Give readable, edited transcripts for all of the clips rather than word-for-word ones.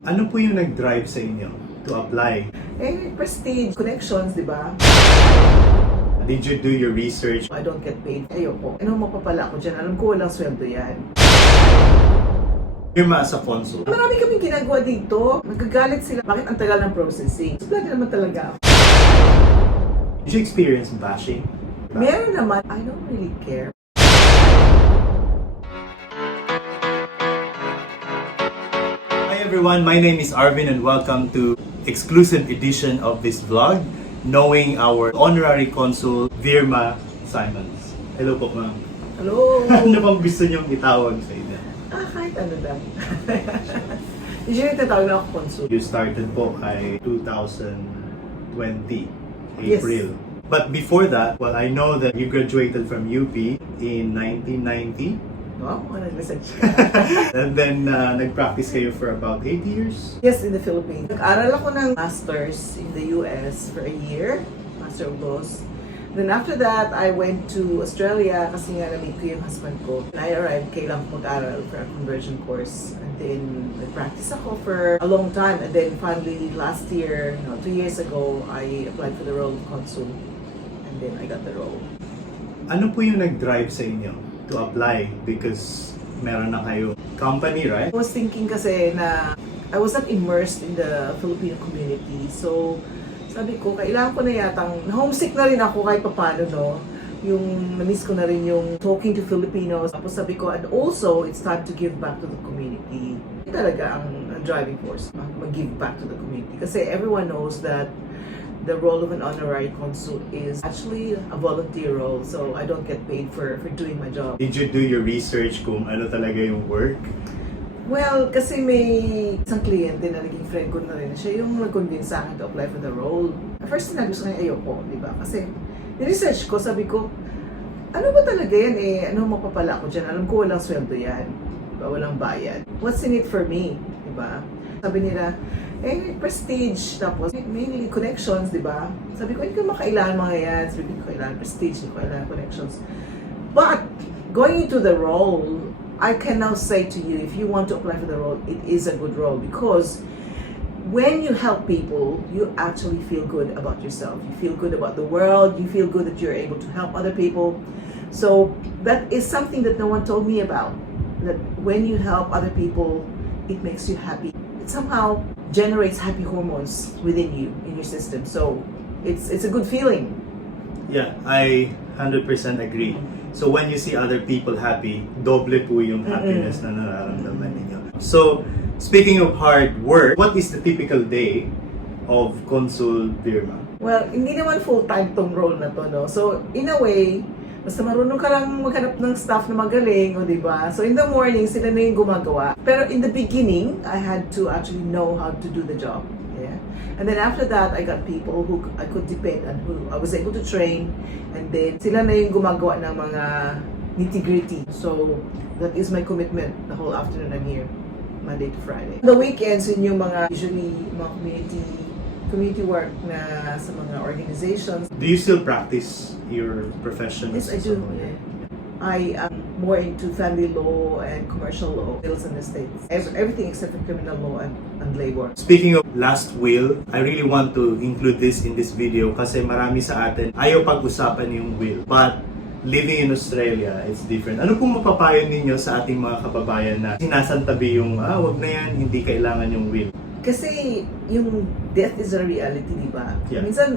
Ano po yung nag-drive sa inyo to apply? Prestige, connections, di ba? Did you do your research? I don't get paid. Ayoko. Ano mapapala ako dyan? Alam ko walang sweldo yan. Virma as a consul. Marami kaming ginagawa dito. Nagagalit sila. Bakit ang tagal ng processing? Suplado naman talaga ako. Did you experience bashing? Meron naman. I don't really care. Hi everyone, my name is Arvin and welcome to exclusive edition of this vlog, knowing our Honorary Consul Virma Symons. Hello po ma'am. Hello! Ano bang gusto niyong itawag sa inyo? Kahit ano lang. Usually tatawag na ako consul. You started po ay 2020, April. Yes. But before that, well, I know that you graduated from UP in 1990. Wow, nag-research. And then, nag-practice kayo for about 8 years? Yes, in the Philippines. Nag-aral ako ng masters in the US for a year, Master of Laws. Then after that, I went to Australia kasi nga na-meet ko yung husband ko. And I arrived, kailangan ko mag-aral for a conversion course. And then, nag-practice ako for a long time. And then finally, last year, 2 years ago, I applied for the role of consul. And then I got the role. Ano po yung nag-drive sa inyo to apply? Because meron na kayo company, right? I was thinking kasi na I was not immersed in the Filipino community. So, sabi ko, kailangan ko na yatang, homesick na rin ako kahit papano, no? Yung, na-miss ko na rin yung talking to Filipinos. Tapos sabi ko, and also, it's time to give back to the community. Yun talaga ang driving force, mag-give back to the community. Kasi everyone knows that the role of an honorary consul is actually a volunteer role. So, I don't get paid for doing my job. Did you do your research kung ano talaga yung work? Well, kasi may isang kliyente na naging friend ko na rin. Siya yung nag-convince sa akin to apply for the role. First na gusto niya ayoko, di ba? Kasi ni-research ko, sabi ko, ano ba talaga yan eh? Ano mapapala ko dyan? Alam ko walang sweldo yan. Diba? Walang bayad. What's in it for me? Di ba? Sabi nila, prestige. Tapos, mainly connections, di ba? Sabi ko, hindi ko makailangan mga yan. Sabi ko, kailangan prestige, hindi ko kailangan connections. But, going into the role, I can now say to you, if you want to apply for the role, it is a good role because when you help people, you actually feel good about yourself. You feel good about the world. You feel good that you're able to help other people. So that is something that no one told me about. That when you help other people, it makes you happy. It somehow generates happy hormones within you, in your system. So it's a good feeling. Yeah, I 100% agree. So when you see other people happy, doble po yung happiness na nararamdaman ninyo. So, speaking of hard work, what is the typical day of Consul Virma? Well, hindi naman full-time tong role na to, no? So, in a way, basta marunong ka lang maghanap ng staff na magaling, o diba? So, in the morning, sila na yung gumagawa. Pero in the beginning, I had to actually know how to do the job. Yeah? And then after that, I got people who I could depend on, who I was able to train. And then, sila na yung gumagawa ng mga nitty-gritty. So, that is my commitment the whole afternoon I'm here, Monday to Friday. The weekends, yun yung mga, usually, mga community work na sa mga organizations. Do you still practice your profession? Yes, I do. Yeah. I am more into family law and commercial law, wills and estates. Everything except for criminal law and labor. Speaking of last will, I really want to include this in this video kasi marami sa atin ayaw pag-usapan yung will. But living in Australia, it's different. Ano pong mapapayo ninyo sa ating mga kababayan na sinasantabi yung, wag na yan, hindi kailangan yung will? Kasi yung death is a reality, di ba? Yeah. Minsan,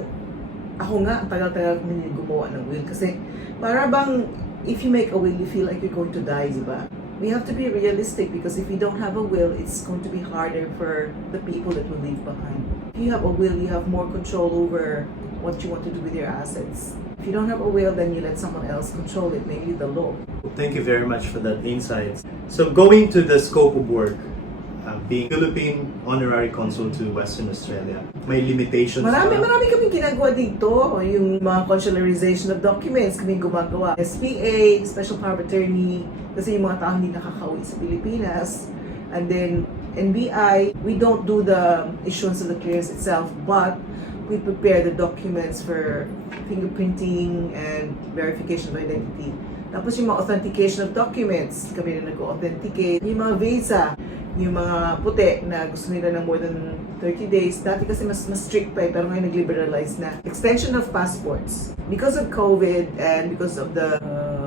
ako nga, ang tagal-tagal ko gumawa ng will kasi para bang if you make a will, you feel like you're going to die, di ba? We have to be realistic because if you don't have a will, it's going to be harder for the people that will leave behind. If you have a will, you have more control over what you want to do with your assets. If you don't have a will, then you let someone else control it, maybe the law. Thank you very much for that insight. So going to the scope of work, being Philippine Honorary Consul to Western Australia, may limitations Marami kaming ginagawa dito. Yung mga consularization of documents, kaming gumagawa. SPA, Special Power of Attorney, kasi yung mga tao hindi nakakauwi sa Pilipinas. And then, NBI, we don't do the issuance of the clearance itself, but we prepare the documents for fingerprinting and verification of identity. Tapos yung mga authentication of documents, kami na nag-authenticate. Yung mga visa, yung mga puti na gusto nila ng more than 30 days. Dati kasi mas strict pa pero ngayon nag-liberalize na. Extension of passports. Because of COVID and because of the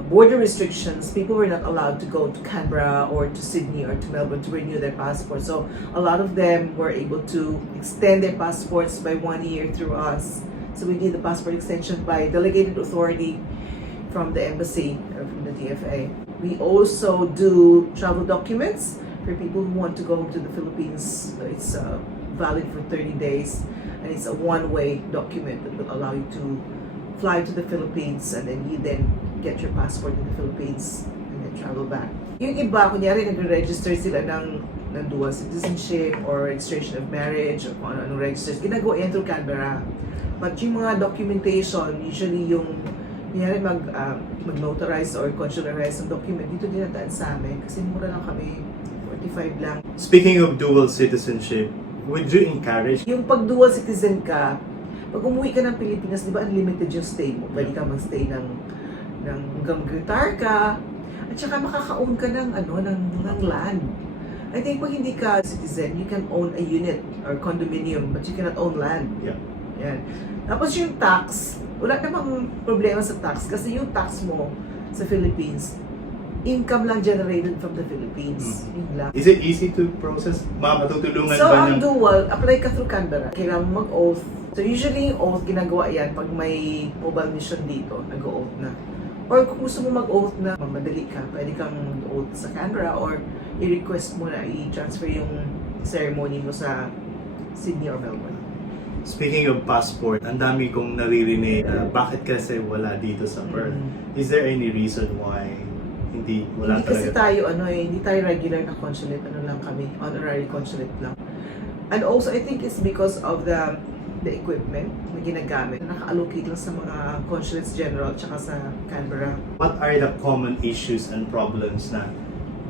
border restrictions, people were not allowed to go to Canberra or to Sydney or to Melbourne to renew their passports. So a lot of them were able to extend their passports by 1 year through us. So we did the passport extension by delegated authority from the embassy or from the DFA. We also do travel documents for people who want to go to the Philippines. It's valid for 30 days and it's a one-way document that will allow you to fly to the Philippines and then you then get your passport in the Philippines and then travel back. Yung iba, kunyari nagre-register sila ng dual citizenship or registration of marriage or kung ano-anong registers, ginagawa yan through Canberra. But yung mga documentation, usually yung kunyari mag-notarize or consularize ng document, dito dinadaan sa amin kasi mura lang kami, 45 lang. Speaking of dual citizenship, would you encourage? Yung pag dual citizen ka, pag umuwi ka ng Pilipinas, di ba unlimited yung stay mo? Pwede ka mag-stay ng hanggang mag-retire ka, at saka makaka-own ka ng land. I think pag hindi ka citizen, you can own a unit or condominium, but you cannot own land. Yeah. Yan. Tapos yung tax, wala namang problema sa tax kasi yung tax mo sa Philippines, income lang generated from the Philippines. Yun lang. Is it easy to process? Matutulungan So, ba ang ng... dual, apply ka through Canberra. Kailangan mo mag-oath. So, usually yung oath, ginagawa yan pag may mobile mission dito, nag-oath na. Or kung gusto mo mag-oath na madali ka, pwede kang mag-oath sa Canberra or i-request mo na i-transfer yung ceremony mo sa Sydney or Melbourne. Speaking of passport, ang dami kong naririnig bakit kasi wala dito sa Perth. Is there any reason why wala hindi kasi talaga? hindi tayo regular na consulate, lang kami, honorary consulate lang. And also, I think it's because of the equipment na ginagamit. Naka-allocate lang sa mga consulates general tsaka sa Canberra. What are the common issues and problems na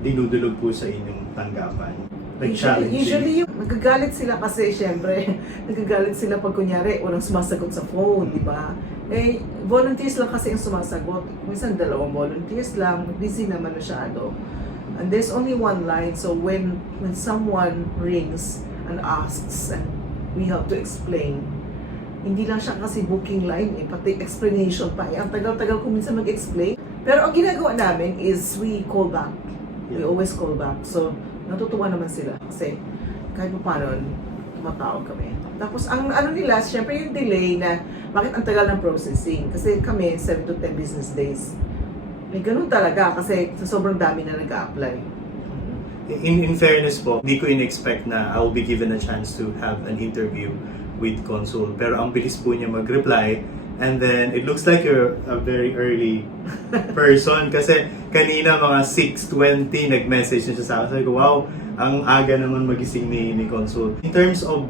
dinudulog po sa inyong tanggapan? Like challenging? Usually, nagagalit sila kasi syempre, nagagalit sila pag kunyari, walang sumasagot sa phone, di ba? Eh, volunteers lang kasi yung sumasagot. Minsan, 2 volunteers lang, busy naman masyado. And there's only one line, so when someone rings and asks, and we have to explain, hindi lang siya kasi booking line, pati explanation pa. Ang tagal-tagal ko minsan mag-explain. Pero ang ginagawa namin is we call back. We always call back. So, natutuwa naman sila kasi kahit pa paano, tumatawag kami. Tapos, ang nila, syempre yung delay na bakit ang tagal ng processing? Kasi kami, 7 to 10 business days. May ganun talaga kasi sobrang dami na nag-a-apply. In fairness po, hindi ko in-expect na I will be given a chance to have an interview with Consul. Pero ang bilis po niya mag-reply. And then, it looks like you're a very early person. Kasi kanina mga 6:20 nag-message na siya sa akin. Sabi ko, wow, ang aga naman magising ni Consul. In terms of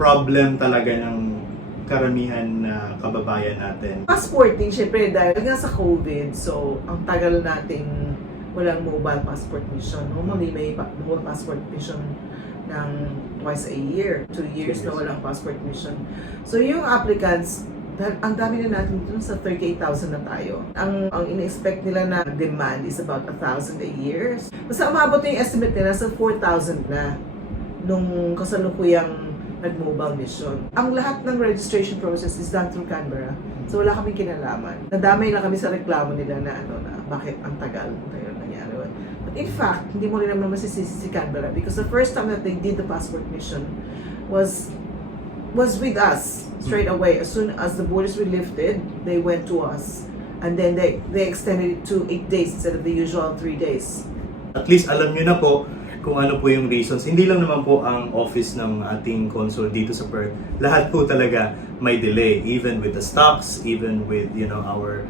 problem talaga ng karamihan na kababayan natin. Passporting, syempre, dahil nga sa COVID, so ang tagal nating walang mobile passport mission. Normally, may mobile passport mission ng twice a year. 2 years na walang passport mission. So yung applicants, ang dami na natin dito, sa 38,000 na tayo. Ang in-expect nila na demand is about 1,000 a year. Basta umabot yung estimate nila sa 4,000 na nung kasalukuyang nag-mobile mission. Ang lahat ng registration process is done through Canberra. So wala kaming kinalaman. Nadamay lang kami sa reklamo nila na bakit ang tagal nangyari. But in fact, hindi mo rin naman masisisi si Canberra because the first time that they did the passport mission was with us straight away. As soon as the borders were lifted, they went to us. And then they extended it to 8 days instead of the usual 3 days. At least alam nyo na po kung ano po yung reasons. Hindi lang naman po ang office ng ating consul dito sa Perth. Lahat po talaga may delay. Even with the stocks, even with our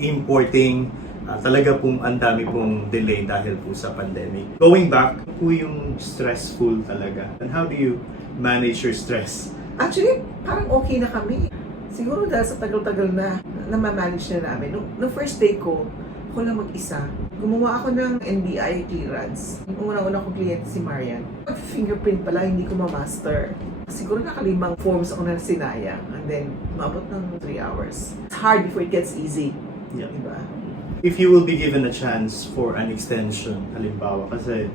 importing. Talaga pong ang dami pong delay dahil po sa pandemic. Going back, po yung stressful talaga. And how do you manage your stress? Actually, parang okay na kami. Siguro dahil sa tagal-tagal na ma-manage na namin. Nung first day ko, ako lang mag-isa. Gumawa ako ng NBI clearance. Yung unang-una kong kliyente si Marian. Fingerprint pala, hindi ko ma-master. Siguro nakalimang forms ako na sinayang. And then, umabot ng 3 hours. It's hard before it gets easy. Yeah. Diba? If you will be given a chance for an extension, halimbawa, kasi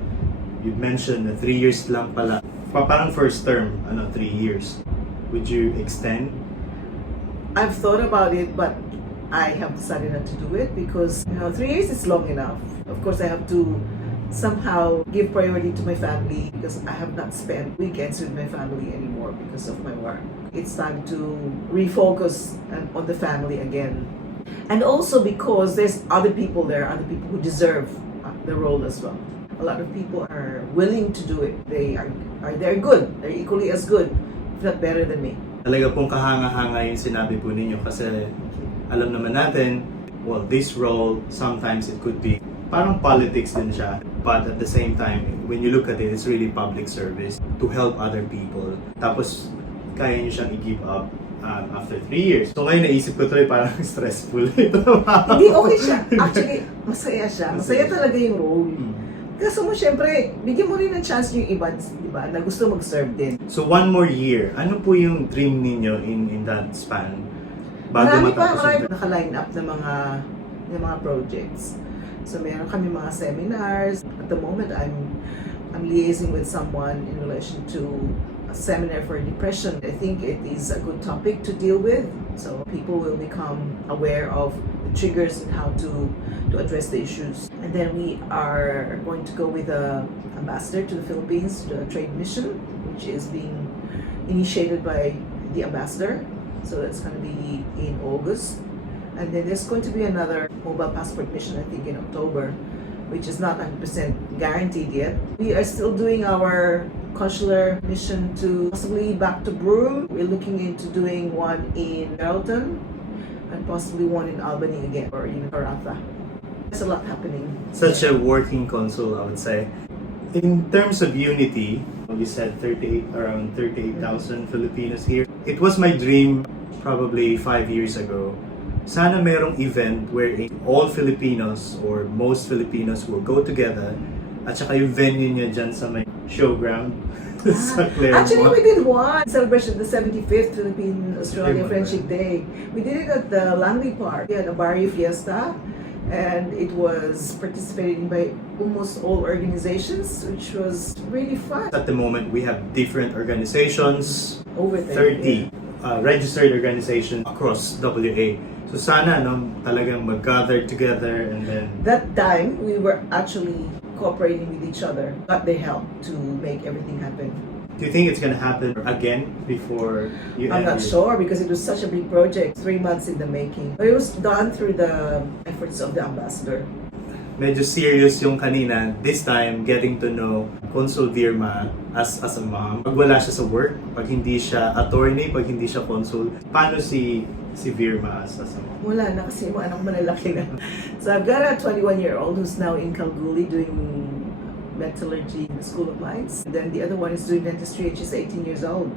you mentioned na 3 years lang pala, parang first term, 3 years. Would you extend? I've thought about it, but I have decided not to do it because 3 years is long enough. Of course, I have to somehow give priority to my family because I have not spent weekends with my family anymore because of my work. It's time to refocus on the family again. And also because there's other people there, other people who deserve the role as well. A lot of people are willing to do it. They're good. They're equally as good, if not better than me. Talaga pong kahanga-hanga yung sinabi po ninyo kasi alam naman natin, well, this role, sometimes it could be parang politics din siya. But at the same time, when you look at it, it's really public service to help other people. Tapos, kaya nyo siyang i-give up after 3 years. So ngayon naisip ko ito parang stressful. Hindi, okay siya. Actually, masaya siya. Masaya talaga yung role. Kasi mo, syempre, bigyan mo rin ng chance yung iba, di ba, na gusto mag-serve din. So 1 more year, ano po yung dream ninyo in that span? Bago Marami matapos naka-line up ng mga projects. So meron kami mga seminars. At the moment, I'm liaising with someone in relation to a seminar for depression. I think it is a good topic to deal with. So people will become aware of the triggers and how to address the issues. And then we are going to go with an ambassador to the Philippines, to a trade mission, which is being initiated by the ambassador. So that's going to be in August. And then there's going to be another mobile passport mission, I think, in October, which is not 100% guaranteed yet. We are still doing our consular mission to possibly back to Broome. We're looking into doing one in Carrollton and possibly one in Albany again, or even Karatha. There's a lot happening. Such a working consul, I would say. In terms of unity, you said around 38,000 Filipinos here. It was my dream probably 5 years ago. Sana merong event where all Filipinos or most Filipinos will go together at saka yung venue niya dyan sa may showground sa Claremont. Actually, we did one celebration, the 75th Philippine-Australia Friendship Day. We did it at the Langley Park. We had a barrio fiesta, and it was participated by almost all organizations, which was really fun. At the moment, we have different organizations, Over there, 30 registered organizations across WA. So sana talagang mag-gather together and then... That time, we were actually cooperating with each other, got their help to make everything happen. Do you think it's gonna happen again before you I'm end not sure because it was such a big project, 3 months in the making. But it was done through the efforts of the ambassador. Medyo serious yung kanina, this time getting to know Consul Virma as a mom. Pag wala siya sa work, pag hindi siya attorney, pag hindi siya consul, paano si Virma as a mom? Wala na kasi yung anak malalaki na. So I've got a 21-year-old who's now in Kalgoorlie doing metallurgy in the School of Mines. And then the other one is doing dentistry and she's 18 years old.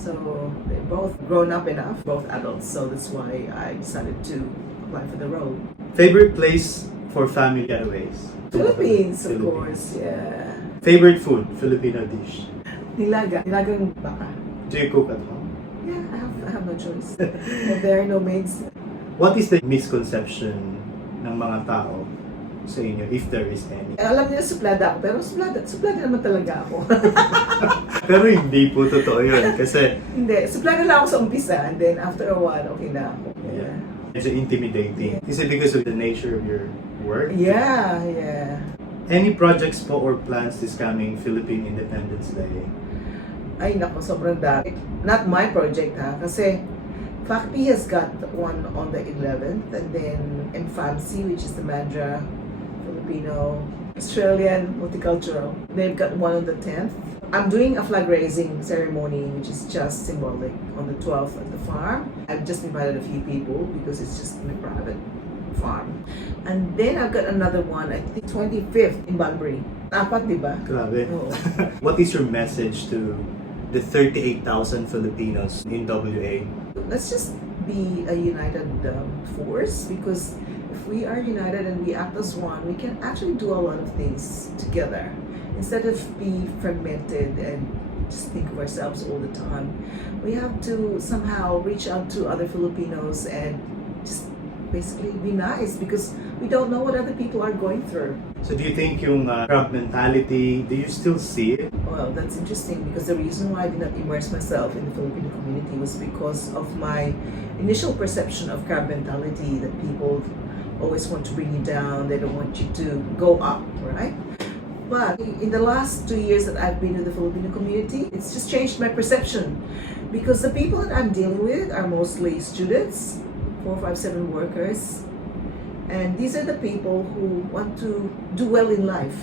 So they're both grown up enough, both adults. So that's why I decided to apply for the role. Favorite place for family getaways? Philippines, of course, yeah. Favorite food, Filipino dish? Nilagang baka. Do you cook at home? Yeah, I have no choice. And there are no maids. What is the misconception ng mga tao sa inyo, if there is any? Alam nila suplada ako, pero suplada naman talaga ako. Pero hindi po totoo yun, kasi... Hindi, suplada lang ako sa umpisa, and then after a while, okay na ako. Yeah. Medyo intimidating. Is it because of the nature of your work? Yeah. Any projects po or plans this coming Philippine Independence Day? Ay nako, sobrang dami. Not my project kasi FACPI has got one on the 11th, and then MFAMC, which is the Mandra Filipino Australian Multicultural, they've got one on the 10th. I'm doing a flag raising ceremony, which is just symbolic, on the 12th at the farm. I've just invited a few people because it's just in a private farm. And then I've got another one, I think 25th in Bunbury. Apat, di ba? Grabe. Oo. What is your message to the 38,000 Filipinos in WA? Let's just be a united force, because if we are united and we act as one, we can actually do a lot of things together instead of be fragmented and just think of ourselves all the time. We have to somehow reach out to other Filipinos and just basically be nice, because we don't know what other people are going through. So do you think yung crab mentality, do you still see it? Well, that's interesting because the reason why I did not immerse myself in the Philippine community was because of my initial perception of crab mentality, that people always want to bring you down, they don't want you to go up, right? But in the last 2 years that I've been in the Filipino community, it's just changed my perception because the people that I'm dealing with are mostly students, 457 workers, and these are the people who want to do well in life,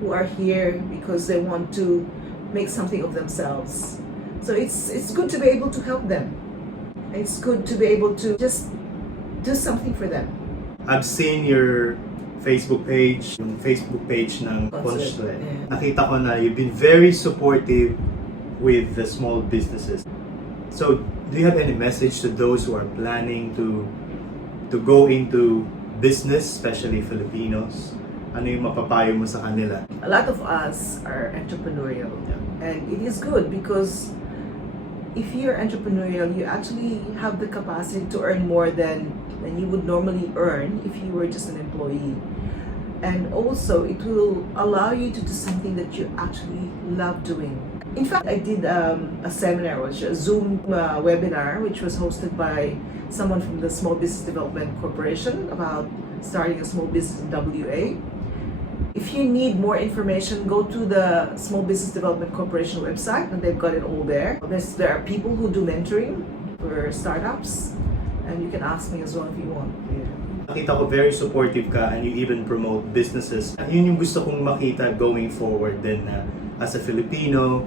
who are here because they want to make something of themselves. So it's good to be able to help them. It's good to be able to just do something for them. I've seen your Facebook page, yung Facebook page ng Consular. Yeah. Nakita ko na you've been very supportive with the small businesses. So, do you have any message to those who are planning to go into business, especially Filipinos? Ano yung mapapayo mo sa kanila? A lot of us are entrepreneurial, and it is good because if you're entrepreneurial, you actually have the capacity to earn more than you would normally earn if you were just an employee. And also, it will allow you to do something that you actually love doing. In fact, I did a seminar, which a Zoom webinar, which was hosted by someone from the Small Business Development Corporation about starting a small business in WA. If you need more information, go to the Small Business Development Corporation website, and they've got it all there. There are people who do mentoring for startups, and you can ask me as well if you want. Yeah. Nakita ko very supportive ka and you even promote businesses. Yun yung gusto kong makita going forward din na as a Filipino,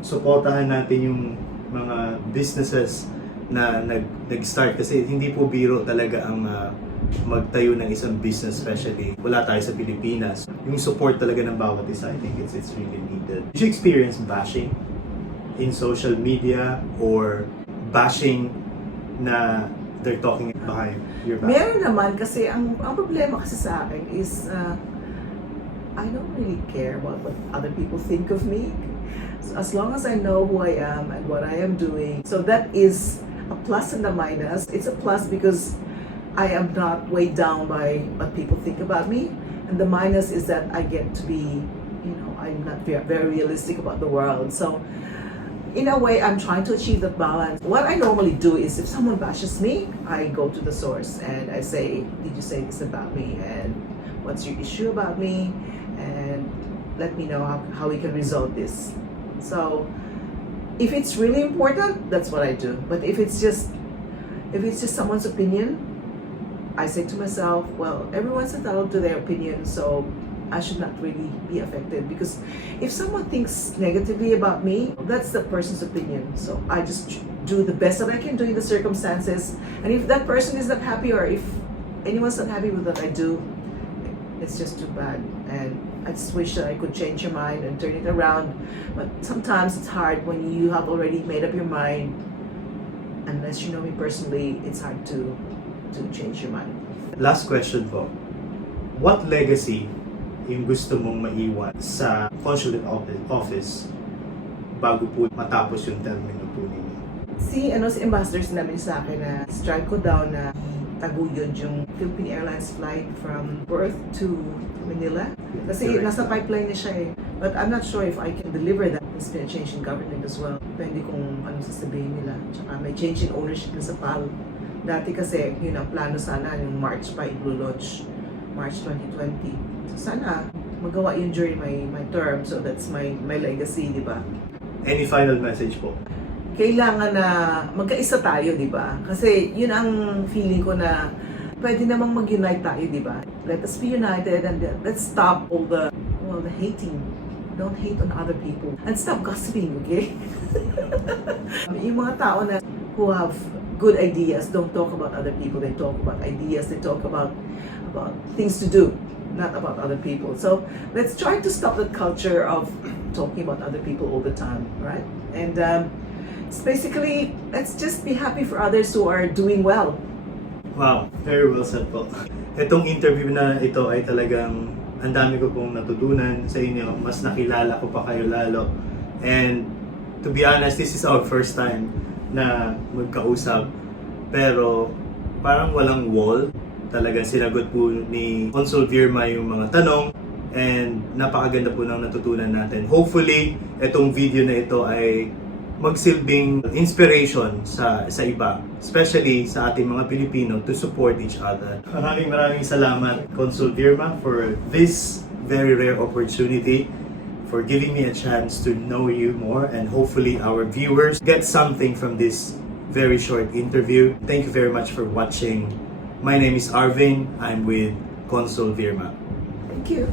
supportahan natin yung mga businesses na nag-start kasi hindi po biro talaga ang magtayo ng isang business, especially wala tayo sa Pilipinas. Yung support talaga ng bawat isa, I think it's really needed. Did you experience bashing in social media or bashing na they're talking behind your back? Meron naman kasi ang problema kasi sa akin is I don't really care about what other people think of me. So as long as I know who I am and what I am doing. So that is a plus and a minus. It's a plus because I am not weighed down by what people think about me. And the minus is that I get to be, I'm not very realistic about the world. So in a way, I'm trying to achieve that balance. What I normally do is if someone bashes me, I go to the source and I say, did you say this about me? And what's your issue about me? And let me know how we can resolve this. So if it's really important, that's what I do. But if it's just someone's opinion, I say to myself, well, everyone's entitled to their opinion, so I should not really be affected, because if someone thinks negatively about me, that's the person's opinion. So I just do the best that I can do in the circumstances. And if that person is not happy, or if anyone's not happy with what I do, it's just too bad. And I just wish that I could change your mind and turn it around. But sometimes it's hard when you have already made up your mind. Unless you know me personally, it's hard to change your mind. Last question po. What legacy yung gusto mong maiwan sa consulate office bago po matapos yung termino po ninyo? Si ambassador sinabi sa akin na strike ko daw na taguyod yung Philippine Airlines flight from Perth to Manila. Kasi nasa pipeline na siya eh. But I'm not sure if I can deliver that. There's been a change in government as well. Depende kung ano sasabihin nila. Tsaka may change in ownership na sa PAL. Dati kasi, yun ang plano sana, yung March pa i-launch, March 2020. So sana magawa yun during my term. So that's my legacy, di ba? Any final message po? Kailangan na magkaisa tayo, di ba? Kasi yun ang feeling ko na pwede namang mag-unite tayo, di ba? Let us be united and let's stop all the hating. Don't hate on other people. And stop gossiping, okay? Yung mga tao na who have good ideas don't talk about other people. They talk about ideas. They talk about things to do, not about other people. So let's try to stop that culture of talking about other people all the time, right? And it's basically, let's just be happy for others who are doing well. Wow, very well said po. Itong interview na ito ay talagang ang dami ko pong natutunan sa inyo. Mas nakilala ko pa kayo lalo. And to be honest, this is our first time na magkausap. Pero parang walang wall. Talagang sinagot po ni Consul Virma yung mga tanong and napakaganda po ng natutunan natin. Hopefully, itong video na ito ay magsilbing inspiration sa iba, especially sa ating mga Pilipino to support each other. Maraming salamat, Consul Virma, for this very rare opportunity, for giving me a chance to know you more, and hopefully our viewers get something from this very short interview. Thank you very much for watching. My name is Arvin. I'm with Consul Virma. Thank you.